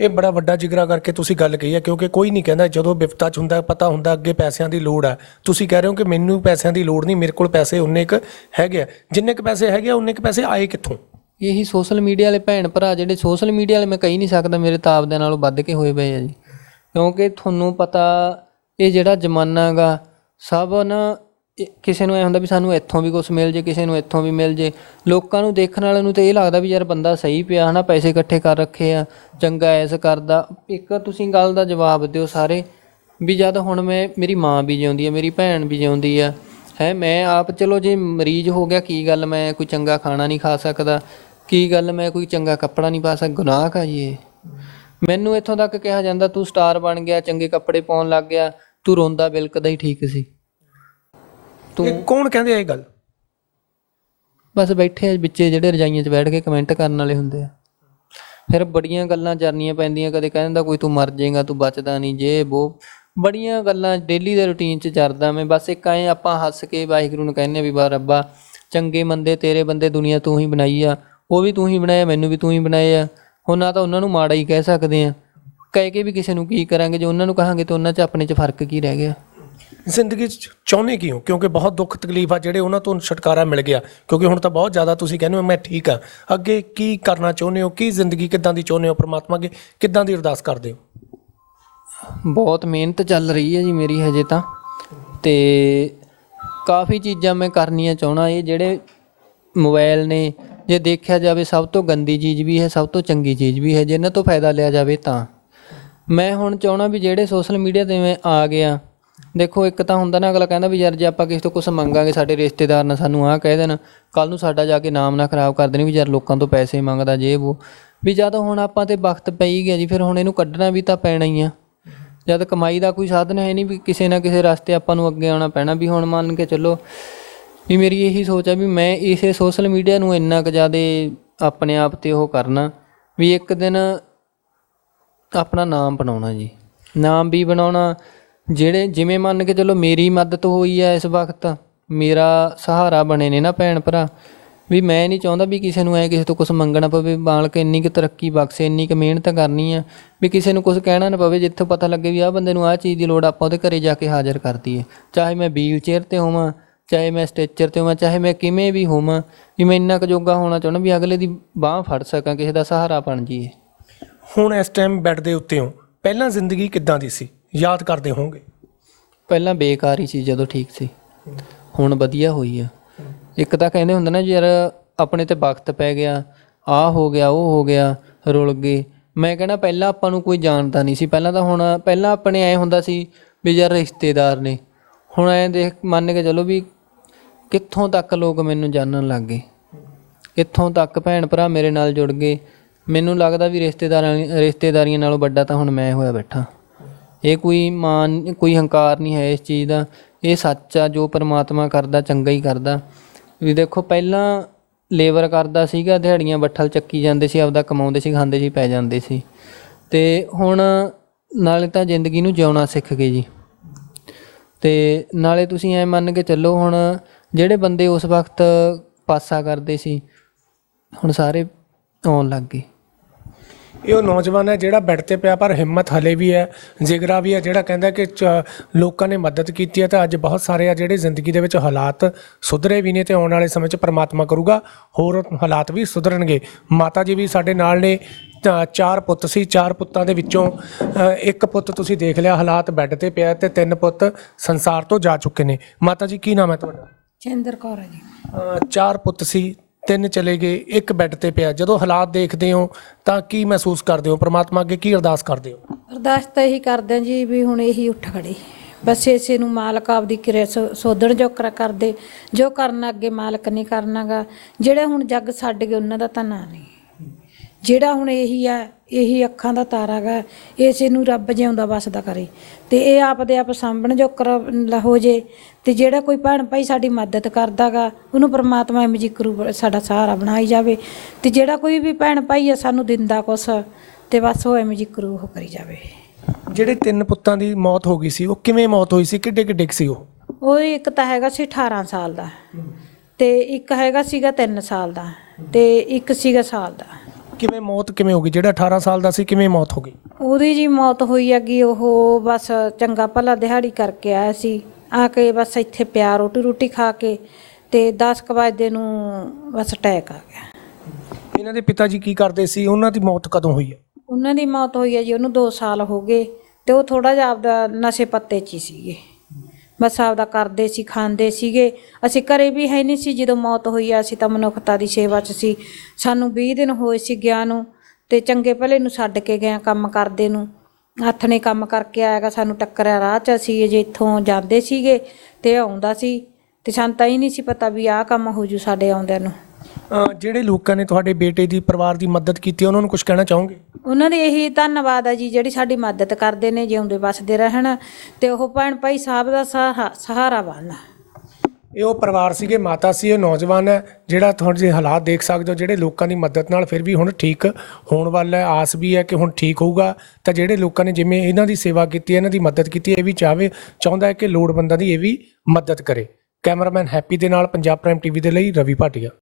ਇਹ ਬੜਾ ਵੱਡਾ ਜਿਗਰਾ ਕਰਕੇ ਤੁਸੀਂ ਗੱਲ ਕਹੀ ਹੈ, ਕਿਉਂਕਿ ਕੋਈ ਨਹੀਂ ਕਹਿੰਦਾ, ਜਦੋਂ ਵਿਪਤਾ 'ਚ ਹੁੰਦਾ, ਪਤਾ ਹੁੰਦਾ ਅੱਗੇ ਪੈਸਿਆਂ ਦੀ ਲੋੜ ਹੈ। ਤੁਸੀਂ ਕਹਿ ਰਹੇ ਹੋ ਕਿ ਮੈਨੂੰ ਪੈਸਿਆਂ ਦੀ ਲੋੜ ਨਹੀਂ, ਮੇਰੇ ਕੋਲ ਪੈਸੇ ਉਨੇ ਕੁ ਹੈਗੇ ਆ। ਜਿੰਨੇ ਕੁ ਪੈਸੇ ਹੈਗੇ ਆ, ਉਨੇ ਕੁ ਪੈਸੇ ਆਏ ਕਿੱਥੋਂ? ਇਹੀ ਸੋਸ਼ਲ ਮੀਡੀਆ ਵਾਲੇ ਭੈਣ ਭਰਾ ਜਿਹੜੇ ਸੋਸ਼ਲ ਮੀਡੀਆ ਵਾਲੇ ਮੈਂ ਕਹੀ ਨਹੀਂ ਸਕਦਾ ਮੇਰੇ ਤਾਂ ਆਪਦਿਆਂ ਨਾਲੋਂ ਵੱਧ ਕੇ ਹੋਏ ਪਏ ਆ ਜੀ। ਕਿਉਂਕਿ ਤੁਹਾਨੂੰ ਪਤਾ ਇਹ ਜਿਹੜਾ ਜ਼ਮਾਨਾ ਗਾ, ਸਭ ਨਾ ਕਿਸੇ ਨੂੰ ਐ ਹੁੰਦਾ ਵੀ ਸਾਨੂੰ ਇੱਥੋਂ ਵੀ ਕੁਝ ਮਿਲ ਜੇ, ਕਿਸੇ ਨੂੰ ਇੱਥੋਂ ਵੀ ਮਿਲ ਜੇ। ਲੋਕਾਂ ਨੂੰ ਦੇਖਣ ਵਾਲਿਆਂ ਨੂੰ ਤੇ ਇਹ ਲੱਗਦਾ ਵੀ ਯਾਰ ਬੰਦਾ ਸਹੀ ਪਿਆ ਹਨਾ, ਪੈਸੇ ਇਕੱਠੇ ਕਰ ਰੱਖੇ ਆ, ਚੰਗਾ ਐਸ ਕਰਦਾ। ਇੱਕ ਤੁਸੀਂ ਗੱਲ ਦਾ ਜਵਾਬ ਦਿਓ ਸਾਰੇ ਵੀ ਜਦ ਹੁਣ ਮੈਂ, ਮੇਰੀ ਮਾਂ ਵੀ ਜਿਉਂਦੀ ਆ, ਮੇਰੀ ਭੈਣ ਵੀ ਜਿਉਂਦੀ ਆ, ਹੈ, ਮੈਂ ਆਪ ਚਲੋ ਜੇ ਮਰੀਜ਼ ਹੋ ਗਿਆ, ਕੀ ਗੱਲ, ਮੈਂ ਕੋਈ ਚੰਗਾ ਖਾਣਾ ਨਹੀਂ ਖਾ ਸਕਦਾ। ਕੀ ਗੱਲ ਮੈਂ ਕੋਈ ਚੰਗਾ ਕੱਪੜਾ ਨਹੀਂ ਪਾ ਸਕਦਾ? ਗੁਨਾਹ ਕਾ ਜੀ ਇਹ। ਮੈਨੂੰ ਇੱਥੋਂ ਤੱਕ ਕਿਹਾ ਜਾਂਦਾ ਤੂੰ ਸਟਾਰ ਬਣ ਗਿਆ ਚੰਗੇ ਕੱਪੜੇ ਪਾਉਣ ਲੱਗ ਗਿਆ ਤੂੰ ਰੋਂਦਾ ਬਿਲਕਦਾ ਹੀ ਠੀਕ ਸੀ। ਤੂੰ ਇਹ ਕੌਣ ਕਹਿੰਦੇ ਆ ਇਹ ਗੱਲ? ਬਸ ਬੈਠੇ ਆ ਵਿੱਚੇ ਜਿਹੜੇ ਰਜਾਈਆਂ 'ਚ ਬੈਠ ਕੇ ਕਮੈਂਟ ਕਰਨ ਵਾਲੇ ਹੁੰਦੇ ਆ। ਫਿਰ ਬੜੀਆਂ ਗੱਲਾਂ ਚਰਨੀਆਂ ਪੈਂਦੀਆਂ ਕਦੇ ਕਹਿੰਦਾ ਕੋਈ ਤੂੰ ਮਰ ਜਾਏਗਾ ਤੂੰ ਬਚਦਾ ਨਹੀਂ ਜੇ ਉਹ ਬੜੀਆਂ ਗੱਲਾਂ ਡੇਲੀ ਦੇ ਰੁਟੀਨ 'ਚ ਚਰਦਾ ਮੈਂ ਬਸ ਇੱਕ ਐਂ ਆਪਾਂ ਹੱਸ ਕੇ ਵਾਹਿਗੁਰੂ ਨੂੰ ਕਹਿੰਦੇ ਆ ਵੀ ਬਾ ਰੱਬਾ ਚੰਗੇ ਬੰਦੇ ਤੇਰੇ ਬੰਦੇ ਦੁਨੀਆ ਤੂੰ ਹੀ ਬਣਾਈ ਆ ਉਹ ਵੀ ਤੂੰ ਹੀ ਬਣਾਇਆ ਮੈਨੂੰ ਵੀ ਤੂੰ ਹੀ ਬਣਾਏ ਆ ਹੁਣ ਨਾ ਤਾਂ ਉਹਨਾਂ ਨੂੰ ਮਾੜਾ ਹੀ ਕਹਿ ਸਕਦੇ ਆ। ਕਹਿ ਕੇ ਵੀ ਕਿਸੇ ਨੂੰ ਕੀ ਕਰਾਂਗੇ ਜੇ ਉਹਨਾਂ ਨੂੰ ਕਹਾਂਗੇ ਤਾਂ ਉਹਨਾਂ 'ਚ ਆਪਣੇ 'ਚ ਫ਼ਰਕ ਕੀ ਰਹਿ ਗਿਆ? ਜ਼ਿੰਦਗੀ 'ਚ ਚਾਹੁੰਦੇ ਕੀ ਹੋ ਕਿਉਂਕਿ ਬਹੁਤ ਦੁੱਖ ਤਕਲੀਫ ਆ ਜਿਹੜੇ ਉਹਨਾਂ ਤੋਂ ਛੁਟਕਾਰਾ ਮਿਲ ਗਿਆ। ਕਿਉਂਕਿ ਹੁਣ ਤਾਂ ਬਹੁਤ ਜ਼ਿਆਦਾ ਤੁਸੀਂ ਕਹਿੰਦੇ ਹੋ ਮੈਂ ਠੀਕ ਆ। ਅੱਗੇ ਕੀ ਕਰਨਾ ਚਾਹੁੰਦੇ ਹੋ? ਕੀ ਜ਼ਿੰਦਗੀ ਕਿੱਦਾਂ ਦੀ ਚਾਹੁੰਦੇ ਹੋ ਪ੍ਰਮਾਤਮਾ ਅੱਗੇ? ਕਿੱਦਾਂ ਦੀ ਅਰਦਾਸ ਕਰਦੇ ਹੋ? ਬਹੁਤ ਮਿਹਨਤ ਚੱਲ ਰਹੀ ਹੈ ਜੀ ਮੇਰੀ ਹਜੇ ਤਾਂ। ਤੇ ਕਾਫੀ ਚੀਜ਼ਾਂ ਮੈਂ ਕਰਨੀਆਂ ਚਾਹਣਾ ਇਹ ਜਿਹੜੇ ਮੋਬਾਈਲ ਨੇ ਜੇ ਦੇਖਿਆ ਜਾਵੇ ਸਭ ਤੋਂ ਗੰਦੀ ਚੀਜ਼ ਵੀ ਹੈ, ਸਭ ਤੋਂ ਚੰਗੀ ਚੀਜ਼ ਵੀ ਹੈ ਜੇ ਇਹਨਾਂ ਤੋਂ ਫਾਇਦਾ ਲਿਆ ਜਾਵੇ ਤਾਂ। ਮੈਂ ਹੁਣ ਚਾਹਣਾ ਵੀ ਜਿਹੜੇ ਸੋਸ਼ਲ ਮੀਡੀਆ ਤੇ ਮੈਂ ਆ ਗਿਆ, ਦੇਖੋ ਇੱਕ ਤਾਂ ਹੁੰਦਾ ਨਾ, ਅਗਲਾ ਕਹਿੰਦਾ ਵੀ ਯਾਰ ਜੇ ਆਪਾਂ ਕਿਸੇ ਤੋਂ ਕੁਝ ਮੰਗਾਂਗੇ, ਸਾਡੇ ਰਿਸ਼ਤੇਦਾਰ ਨਾ ਸਾਨੂੰ ਆਹ ਕਹਿ ਦੇਣ ਕੱਲ ਨੂੰ ਸਾਡਾ ਜਾ ਕੇ ਨਾਮ ਨਾ ਖਰਾਬ ਕਰ ਦੇਣ ਵੀ ਯਾਰ ਲੋਕਾਂ ਤੋਂ ਪੈਸੇ ਮੰਗਦਾ ਜੇ ਉਹ ਵੀ ਜਦ ਹੁਣ ਆਪਾਂ ਤੇ ਵਕਤ ਪਈ ਗਿਆ ਜੀ, ਫਿਰ ਹੁਣ ਇਹਨੂੰ ਕੱਢਣਾ ਵੀ ਤਾਂ ਪੈਣਾ ਹੀ ਆ। ਜਦ ਕਮਾਈ ਦਾ ਕੋਈ ਸਾਧਨ ਹੈ ਨਹੀਂ ਵੀ ਕਿਸੇ ਨਾ ਕਿਸੇ ਰਸਤੇ ਆਪਾਂ ਨੂੰ ਅੱਗੇ ਆਉਣਾ ਪੈਣਾ, ਵੀ ਹੁਣ ਮੰਨ ਕੇ ਚੱਲੋ ਵੀ ਮੇਰੀ ਇਹੀ ਸੋਚ ਆ ਵੀ ਮੈਂ ਇਸੇ ਸੋਸ਼ਲ ਮੀਡੀਆ ਨੂੰ ਇੰਨਾ ਕੁ ਜ਼ਿਆਦਾ ਆਪਣੇ ਆਪ ਤੇ ਉਹ ਕਰਨਾ ਵੀ ਇੱਕ ਦਿਨ ਆਪਣਾ ਨਾਮ ਬਣਾਉਣਾ ਜੀ। ਨਾਮ ਵੀ ਬਣਾਉਣਾ, ਜਿਹੜੇ ਜਿਵੇਂ ਮੰਨ ਕੇ ਚਲੋ ਮੇਰੀ ਮਦਦ ਹੋਈ ਹੈ ਇਸ ਵਕਤ, ਮੇਰਾ ਸਹਾਰਾ ਬਣੇ ਨੇ ਨਾ ਭੈਣ ਭਰਾ, ਵੀ ਮੈਂ ਨਹੀਂ ਚਾਹੁੰਦਾ ਵੀ ਕਿਸੇ ਨੂੰ ਐ ਕਿਸੇ ਤੋਂ ਕੁਝ ਮੰਗਣਾ ਪਵੇ, ਮਾਲਕ ਇੰਨੀ ਕੁ ਤਰੱਕੀ ਬਖਸ਼ੇ, ਇੰਨੀ ਕੁ ਮਿਹਨਤ ਕਰਨੀ ਆ, ਵੀ ਕਿਸੇ ਨੂੰ ਕੁਝ ਕਹਿਣਾ ਨਾ ਪਵੇ, ਜਿੱਥੋਂ ਪਤਾ ਲੱਗੇ ਵੀ ਆਹ ਬੰਦੇ ਨੂੰ ਆਹ ਚੀਜ਼ ਦੀ ਲੋੜ ਆਪਾਂ ਉਹਦੇ ਘਰੇ ਜਾ ਕੇ ਹਾਜ਼ਰ ਕਰ ਹੈ। ਚਾਹੇ ਮੈਂ ਵੀਲ ਚੇਅਰ ਤੇ ਹੋਵਾਂ ਚਾਹੇ ਮੈਂ ਸਟ੍ਰੈਚਰ ਤੇ ਹੋਵਾਂ ਚਾਹੇ ਮੈਂ ਕਿਵੇਂ ਵੀ ਹੋਵਾਂ ਵੀ ਮੈਂ ਇੰਨਾ ਕੁ ਜੋਗਾ ਹੋਣਾ ਚਾਹੁੰਦਾ ਵੀ ਅਗਲੇ ਦੀ ਬਾਹ ਫੜ ਸਕਾਂ ਕਿਸੇ ਦਾ ਸਹਾਰਾ ਬਣ ਜਾਈਏ। ਹੁਣ ਇਸ ਟਾਈਮ ਬੈੱਡ ਦੇ ਉੱਤੇ ਹੋ। ਪਹਿਲਾਂ ਜ਼ਿੰਦਗੀ ਕਿੱਦਾਂ ਦੀ ਸੀ? ਯਾਦ ਕਰਦੇ ਹੋਵੋਗੇ? ਪਹਿਲਾਂ ਬੇਕਾਰ ਹੀ ਸੀ ਜਦੋਂ ਠੀਕ ਸੀ। ਹੁਣ ਵਧੀਆ ਹੋਈ ਆ। ਇੱਕ ਤਾਂ ਕਹਿੰਦੇ ਹੁੰਦੇ ਨਾ ਯਾਰ ਆਪਣੇ ਤੇ ਵਕਤ ਪੈ ਗਿਆ ਆਹ ਹੋ ਗਿਆ ਉਹ ਹੋ ਗਿਆ ਰੁਲ ਗਏ। ਮੈਂ ਕਹਿੰਦਾ ਪਹਿਲਾਂ ਆਪਾਂ ਨੂੰ ਕੋਈ ਜਾਣਦਾ ਨਹੀਂ ਸੀ। ਪਹਿਲਾਂ ਤਾਂ ਹੁਣ ਪਹਿਲਾਂ ਆਪਣੇ ਐ ਹੁੰਦਾ ਸੀ ਵੀ ਯਾਰ ਰਿਸ਼ਤੇਦਾਰ ਨੇ। ਹੁਣ ਐ ਦੇਖ ਮੰਨ ਕੇ ਚੱਲੋ ਵੀ ਕਿੱਥੋਂ ਤੱਕ ਲੋਕ ਮੈਨੂੰ ਜਾਣਨ ਲੱਗ ਗਏ? ਕਿੱਥੋਂ ਤੱਕ ਭੈਣ ਭਰਾ ਮੇਰੇ ਨਾਲ ਜੁੜ ਗਏ? ਮੈਨੂੰ ਲੱਗਦਾ ਵੀ ਰਿਸ਼ਤੇਦਾਰਾਂ ਰਿਸ਼ਤੇਦਾਰੀਆਂ ਨਾਲੋਂ ਵੱਡਾ ਤਾਂ ਹੁਣ ਮੈਂ ਹੋਇਆ ਬੈਠਾ। ਇਹ ਕੋਈ ਮਾਨ ਕੋਈ ਹੰਕਾਰ ਨਹੀਂ ਹੈ ਇਸ ਚੀਜ਼ ਦਾ। ਇਹ ਸੱਚ ਆ, ਜੋ ਪਰਮਾਤਮਾ ਕਰਦਾ, ਚੰਗਾ ਹੀ ਕਰਦਾ। ਵੀ ਦੇਖੋ, ਪਹਿਲਾਂ ਲੇਬਰ ਕਰਦਾ ਸੀਗਾ, ਦਿਹਾੜੀਆਂ ਬੱਠਲ ਚੱਕੀ ਜਾਂਦੇ ਸੀ, ਆਪਦਾ ਕਮਾਉਂਦੇ ਸੀ, ਖਾਂਦੇ ਸੀ, ਪੈ ਜਾਂਦੇ ਸੀ। ਤੇ ਹੁਣ ਨਾਲੇ ਤਾਂ ਜ਼ਿੰਦਗੀ ਨੂੰ ਜਿਉਣਾ ਸਿੱਖ ਗਏ ਜੀ। ਤੇ ਨਾਲੇ ਤੁਸੀਂ ਐ ਮੰਨ ਕੇ ਚੱਲੋ, ਹੁਣ ਜਿਹੜੇ ਬੰਦੇ ਉਸ ਵਕਤ ਪਾਸਾ ਕਰਦੇ ਸੀ, ਹੁਣ ਸਾਰੇ ਆਉਣ ਲੱਗ ਗਏ। ਇਹ ਉਹ ਨੌਜਵਾਨ ਹੈ ਜਿਹੜਾ ਬੈੱਡ ਤੇ ਪਿਆ, ਪਰ ਹਿੰਮਤ ਹਲੇ ਵੀ ਹੈ, ਜਿਗਰਾ ਵੀ ਹੈ, ਜਿਹੜਾ ਕਹਿੰਦਾ ਕਿ ਚ- ਲੋਕਾਂ ਨੇ ਮਦਦ ਕੀਤੀ ਹੈ, ਤਾਂ ਅੱਜ ਬਹੁਤ ਸਾਰੇ ਆ ਜਿਹੜੇ ਜ਼ਿੰਦਗੀ ਦੇ ਵਿੱਚ ਹਾਲਾਤ ਸੁਧਰੇ ਵੀ ਨੇ ਤੇ ਆਉਣ ਵਾਲੇ ਸਮੇਂ 'ਚ ਪ੍ਰਮਾਤਮਾ ਕਰੂਗਾ, ਹੋਰ ਹਾਲਾਤ ਵੀ ਸੁਧਰਨਗੇ। ਮਾਤਾ ਜੀ ਵੀ ਸਾਡੇ ਨਾਲ ਨੇ ਚਾਰ ਪੁੱਤ ਸੀ, ਚਾਰ ਪੁੱਤਾਂ ਦੇ ਵਿੱਚੋਂ ਇੱਕ ਪੁੱਤ ਤੁਸੀਂ ਦੇਖ ਲਿਆ, ਹਾਲਾਤ ਬੈੱਡ ਤੇ ਪਿਆ ਤੇ ਤਿੰਨ ਪੁੱਤ ਸੰਸਾਰ ਤੋਂ ਜਾ ਚੁੱਕੇ ਨੇ। ਮਾਤਾ ਜੀ, ਕੀ ਨਾਮ ਹੈ ਤੁਹਾਡਾ? ਚੰਦਰ ਕੌਰ ਹੈ ਜੀ। ਚਾਰ ਪੁੱਤ ਸੀ ਤਿੰਨ ਚਲੇ ਗਏ ਇੱਕ ਬੈੱਡ ਤੇ ਪਿਆ। ਜਦੋਂ ਹਾਲਾਤ ਦੇਖਦੇ ਹੋ ਤਾਂ ਕੀ ਮਹਿਸੂਸ ਕਰਦੇ ਹੋ? ਪ੍ਰਮਾਤਮਾ ਅੱਗੇ ਕੀ ਅਰਦਾਸ ਕਰਦੇ ਹੋ? ਅਰਦਾਸ ਤਾਂ ਇਹੀ ਕਰਦੇ ਹਾਂ ਜੀ ਵੀ ਹੁਣ ਇਹੀ ਉੱਠ ਖੜੇ। ਬਸ ਇਸੇ ਨੂੰ ਮਾਲਕ ਆਪਦੀ ਕਿਰਿਆ ਸੋ- ਸੋਧਣ ਜੋ ਕਰਾ ਕਰਦੇ। ਜੋ ਕਰਨਾ ਅੱਗੇ ਮਾਲਕ ਨਹੀਂ ਕਰਨਾਗਾ। ਜਿਹੜਾ ਹੁਣ ਜੱਗ ਛੱਡ ਗਏ ਉਹਨਾਂ ਦਾ ਤਾਂ ਨਾਂ ਨਹੀਂ। ਜਿਹੜਾ ਹੁਣ ਇਹੀ ਆ ਇਹੀ ਅੱਖਾਂ ਦਾ ਤਾਰਾ ਗਾ ਇਸੇ ਨੂੰ ਰੱਬ ਜਿਉਂਦਾ ਵਸਦਾ ਕਰੇ। ਤੇ ਇਹ ਆਪਦੇ ਆਪ ਸਾਂਭਣ ਜੋ ਕਰ ਲ- ਹੋ ਜੇ ਤੇ ਜਿਹੜਾ ਕੋਈ ਭੈਣ ਭਾਈ ਸਾਡੀ ਮਦਦ ਕਰਦਾਗਾ ਉਹਨੂੰ ਪ੍ਰਮਾਤਮਾ ਐਵੇਂ ਜੀ ਕਰੂ ਸਾਡਾ ਸਹਾਰਾ ਬਣਾਈ ਜਾਵੇ। ਤੇ ਜਿਹੜਾ ਕੋਈ ਵੀ ਭੈਣ ਭਾਈ ਆ ਸਾਨੂੰ ਦਿੰਦਾ ਕੁਛ ਤੇ ਬਸ ਉਹ ਐਵੇਂ ਜੀ ਕਰੂ ਉਹ ਕਰੀ ਜਾਵੇ। ਜਿਹੜੇ ਤਿੰਨ ਪੁੱਤਾਂ ਦੀ ਮੌਤ ਹੋ ਗਈ ਸੀ ਉਹ ਕਿਵੇਂ ਮੌਤ ਹੋਈ ਸੀ? ਕਿੱਡੇ ਕਿੱਡੇ ਸੀ ਉਹ? ਉਹ ਇੱਕ ਤਾਂ ਹੈਗਾ ਸੀ 18 ਸਾਲ ਦਾ ਤੇ ਇੱਕ ਹੈਗਾ ਸੀਗਾ 3 ਸਾਲ ਦਾ ਤੇ ਇੱਕ ਸੀਗਾ ਸਾਲ ਦਾ। ਕਿਵੇਂ ਮੌਤ ਕਿਵੇਂ ਹੋ ਗਈ? ਜਿਹੜਾ 18 ਸਾਲ ਦਾ ਸੀ ਕਿਵੇਂ ਮੌਤ ਹੋ ਗਈ? ਉਹਦੀ ਜੀ ਮੌਤ ਹੋਈ ਹੈਗੀ ਉਹ ਬਸ ਚੰਗਾ ਭਲਾ ਦਿਹਾੜੀ ਕਰਕੇ ਆਇਆ ਸੀ। ਆ ਕੇ ਬਸ ਇੱਥੇ ਪਿਆ ਰੋਟੀ ਰੋਟੀ ਖਾ ਕੇ ਤੇ 10 ਕੁ ਵਜੇ ਨੂੰ ਬਸ ਅਟੈਕ ਆ ਗਿਆ। ਇਹਨਾਂ ਦੇ ਪਿਤਾ ਜੀ ਕੀ ਕਰਦੇ ਸੀ? ਉਹਨਾਂ ਦੀ ਮੌਤ ਕਦੋਂ ਹੋਈ ਹੈ? ਉਹਨਾਂ ਦੀ ਮੌਤ ਹੋਈ ਹੈ ਜੀ ਉਹਨੂੰ 2 ਸਾਲ ਹੋ ਗਏ ਤੇ ਉਹ ਥੋੜਾ ਜਿਹਾ ਆਪਦਾ ਨਸ਼ੇ ਪੱਤੇ 'ਚ ਹੀ ਸੀਗੇ। ਬਸ ਆਪਦਾ ਕਰਦੇ ਸੀ, ਖਾਂਦੇ ਸੀਗੇ। ਅਸੀਂ ਘਰੇ ਵੀ ਹੈ ਨਹੀਂ ਸੀ, ਜਦੋਂ ਮੌਤ ਹੋਈ ਆ, ਅਸੀਂ ਤਾਂ ਮਨੁੱਖਤਾ ਦੀ ਸੇਵਾ 'ਚ ਸੀ। ਸਾਨੂੰ 20 ਦਿਨ ਹੋਏ ਸੀ ਗਿਆ ਨੂੰ ਤੇ ਚੰਗੇ ਭਲੇ ਨੂੰ ਛੱਡ ਕੇ ਗਏ ਕੰਮ ਕਰਦੇ ਨੂੰ। ਹੱਥ ਨੇ ਕੰਮ ਕਰਕੇ ਆਏਗਾ ਸਾਨੂੰ ਟੱਕਰਿਆ ਰਾਹ 'ਚ ਅਸੀਂ ਜੇ ਇੱਥੋਂ ਜਾਂਦੇ ਸੀਗੇ ਤੇ ਆਉਂਦਾ ਸੀ। ਤੇ ਸਾਨੂੰ ਤਾਂ ਹੀ ਨਹੀਂ ਸੀ ਪਤਾ ਵੀ ਆਹ ਕੰਮ ਹੋ ਜੂ ਸਾਡੇ ਆਉਂਦਿਆਂ ਨੂੰ। ਜਿਹੜੇ ਲੋਕਾਂ ਨੇ ਤੁਹਾਡੇ ਬੇਟੇ ਦੀ ਪਰਿਵਾਰ ਦੀ ਮਦਦ ਕੀਤੀ ਉਹਨਾਂ ਨੂੰ ਕੁਝ ਕਹਿਣਾ ਚਾਹੋਗੇ? ਉਹਨਾਂ ਦੇ ਇਹੀ ਧੰਨਵਾਦ ਹੈ ਜੀ ਜਿਹੜੀ ਸਾਡੀ ਮਦਦ ਕਰਦੇ ਨੇ ਜਿਉਂਦੇ ਵਸਦੇ ਰਹਿਣ ਤੇ ਉਹ ਭੈਣ ਭਾਈ ਸਾਹਿਬ ਦਾ ਸਹਾਰਾ ਸਹਾਰਾ ਬਣਨ ਇਹ ਉਹ ਪਰਿਵਾਰ ਸੀਗੇ ਮਾਤਾ ਸੀ ਇਹ ਨੌਜਵਾਨ ਹੈ ਜਿਹੜਾ ਤੁਹਾਡੇ ਹਾਲਾਤ ਦੇਖ ਸਕਦੇ ਹੋ ਜਿਹੜੇ ਲੋਕਾਂ ਦੀ ਮਦਦ ਨਾਲ ਫਿਰ ਵੀ ਹੁਣ ਠੀਕ ਹੋਣ ਵਾਲਾ ਹੈ ਆਸ ਵੀ ਹੈ ਕਿ ਹੁਣ ਠੀਕ ਹੋਊਗਾ। ਤਾਂ ਜਿਹੜੇ ਲੋਕਾਂ ਨੇ ਜਿਵੇਂ ਇਹਨਾਂ ਦੀ ਸੇਵਾ ਕੀਤੀ ਹੈ, ਇਹਨਾਂ ਦੀ ਮਦਦ ਕੀਤੀ ਹੈ, ਇਹ ਵੀ ਚਾਹਵੇ ਚਾਹੁੰਦਾ ਹੈ ਕਿ ਲੋੜਵੰਦਾਂ ਦੀ ਇਹ ਵੀ ਮਦਦ ਕਰੇ। ਕੈਮਰਾਮੈਨ ਹੈਪੀ ਦੇ ਨਾਲ ਪੰਜਾਬ ਪ੍ਰਾਈਮ ਟੀਵੀ ਦੇ ਲਈ ਰਵੀ ਭਾਟੀਆ।